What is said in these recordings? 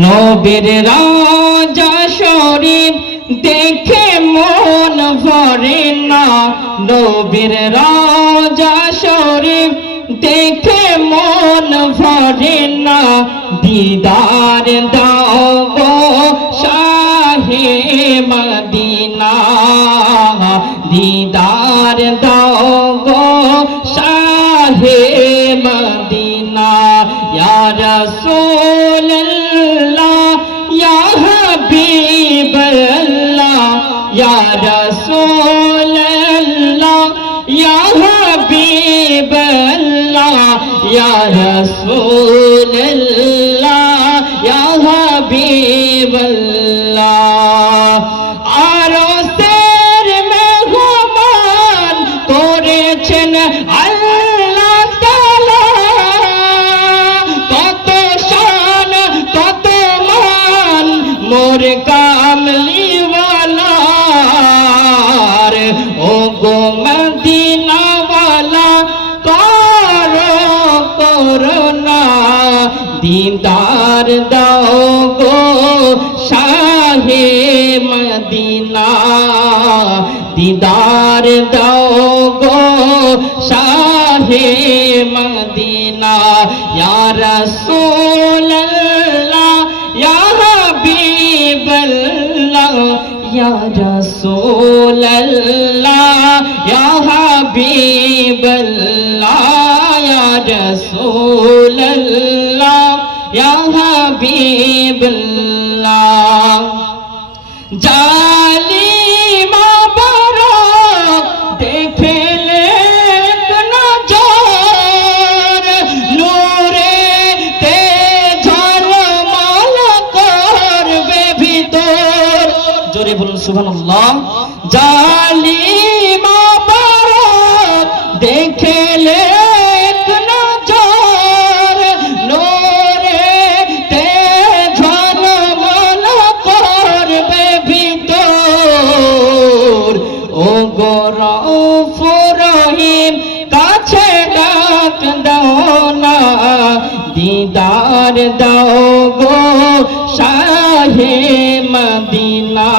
নবীর রাজা শরীফ দেখে মন ভরে না, নবীর রাজা শরীফ দেখে মন ভরে না, দিদার দাও গো শাহে মদিনা, দিদার দাও গো শাহে মদিনা। ইয়া রাসূলুল্লাহ ইয়া হাবিবাল্লাহ, ইয়া রাসূলুল্লাহ ইয়া হাবিবাল্লাহ, ইয়া রাসূলুল্লাহ ইয়া হাবিবাল্লাহ। আরশের মেহমান করেছেন আল্লাহ তাআলা, কত শান কত মান মোর কামলিওয়ালার, ও গো মদিনাওয়ালা করো করুণা, দিদার দাও গো শাহে মদিনা, দিদার দাও গো শাহে মদিনা। ইয়া রাসূলুল্লাহ ইয়া হাবিবাল্লাহ, ইয়া রাসূলুল্লাহ ইয়া হাবিবাল্লাহ, ইয়া রাসূলুল্লাহ ইয়া হাবিবাল্লাহ। জালিমা বারক দেখলে নজর, নূরে তে ঝলমল করবে ভিতর, জোরে বলুন সুবহানাল্লাহ। জালিমা বারক দেখলে নজর, নূরে তে ঝলমল করবে ভিতর, ও গো রউফুর রহিম কাছে ডাক দাও না, দিদার দাও গো শাহে মদিনা,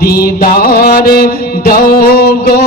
দিদার দাও গো